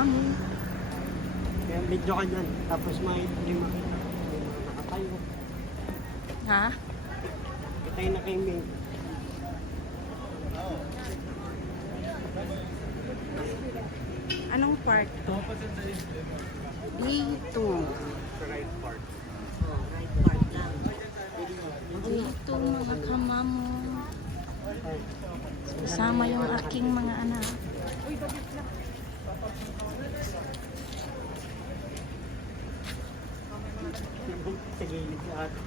kamamo. Kaya medyo ka dyan. Tapos may lima. May mga nakatayo. Ha? Kitay na kay Ming. Anong park to? Dito. Right part. Right park lang. Dito mga kamamo. Kasama yung aking mga anak. Sa gilid sa atin.